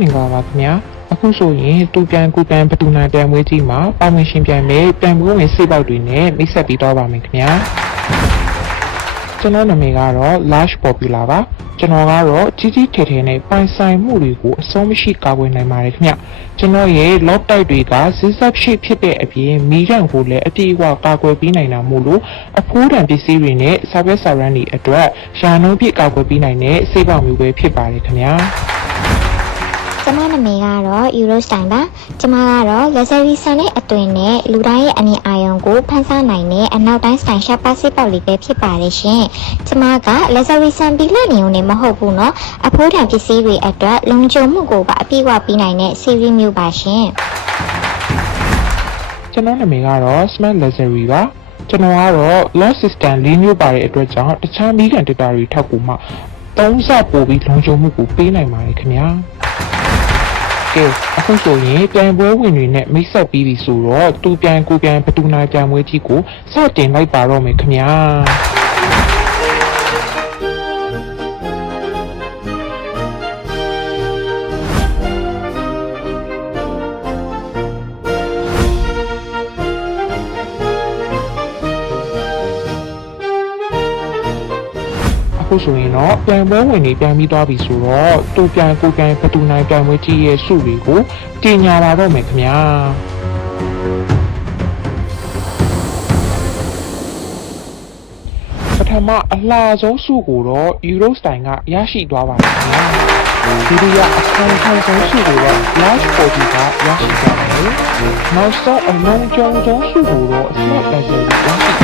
မင်္ဂလာပါခင်ဗျာအခုဆိုရင်တူပြန်ကူပြန်ဘတူနာတန်မွေးကြီးမှာပါဝင်ရှင်ပြန်မဲ့ပြန်ပွဲဝင်စိတ်ပေါက်တွေနဲ့မိတ်ဆက်ပြီးတော့ပါမယ်ခင်ဗျာကျွန်တော်နာမည်ကတော့ Large Popular ပါကျွန်တော်ကတော့ကြီးကြီးထဲထဲနဲ့ပိုင်ဆိုင်မှုတွေကိုအဆုံးမရှိကာကွယ်နိုင်ပါတယ်ခင်ဗျကျွန်တော်ရဲ့ lock တိုက်တွေကဇစ်ဇပ်ရှိဖြစ်တဲ့အပြင်မီးရန်ကိုလည်းအပြည့်အဝကာကွယ်ပေးနိုင်တာမို့လို့အဖိုးတန်ပစ္စည်းတွေနဲ့စာရွက်စာတမ်းတွေအတွက်ရာနှုန်းပြည့်ကာကွယ်ပေးနိုင်တဲ့စိတ်ပေါက်မျိုးပဲဖြစ်ပါတယ်ခင်ဗျာကျမနာမည်ကတော့ Eurostyle ပါကျမကတော့ luxury ဆန်တဲ့အသွင်နဲ့လူတိုင်းရဲ့အမြင်အာရုံကိုဖန်ဆားနိုင်တဲ့အနောက်တိုင်း style ရှာပါစစ်ပေါက်လေးပဲဖြစ်ပါတယ်ရှင်ကျမက luxury ဆန်ပြီးလက်နေုံနဲ့မဟုတ်ဘူးเนาะအဖိုးတန်ပစ္စည်းတွေအတွက်လုံခြုံမှုကိုပါအပြည့်အဝပေးနိုင်တဲ့ series မျိုးပါရှင်ကျွန်တော်နာမည်ကတော့ Smart Luxury ပါကျွန်တော်ကတော့ lock system ၄မျိုးပါတဲ့အတွက်ကြောင့်တခြားမိကန်ဒေတာတွေထပ်ကူမှ3ဆပို့ပြီးလုံခြုံမှုကိုပေးနိုင်ပါတယ်ခင်ဗျာကဲအခုဆိုရင်ပြန်ပွဲဝင်တွေနဲ့မိတ်ဆက်ပြီးပြီဆိုတော့တူပြန်ကိုပြန်ဘတူနာပြန်ပွဲကြီးကိုစတင်လိုက်ပါတော့မယ်ခင်ဗျာအခုဆိုရင်တော့ပြန်ပွဲဝင်နေပြန်ပြီးသွားပြီဆိုတော့တူပြန်ကိုပြန်ဘတူနိုင်ပြန်ပွဲကြီးရဲ့စုတွေကိုတင်ညာလာတော့မယ်ခင်ဗျာပထမအလားဆုံးစုကိုတော့ Eurostyle ကရရှိသွားပါမယ်ခင်ဗျာဒုတိယအဆုံးဆုံးစုကိုတော့ Large Body ကရရှိသွားတယ်နောက်ဆုံးအလုံးကျုံဆုံးစုကိုတော့ Smart Luxury ရရှိ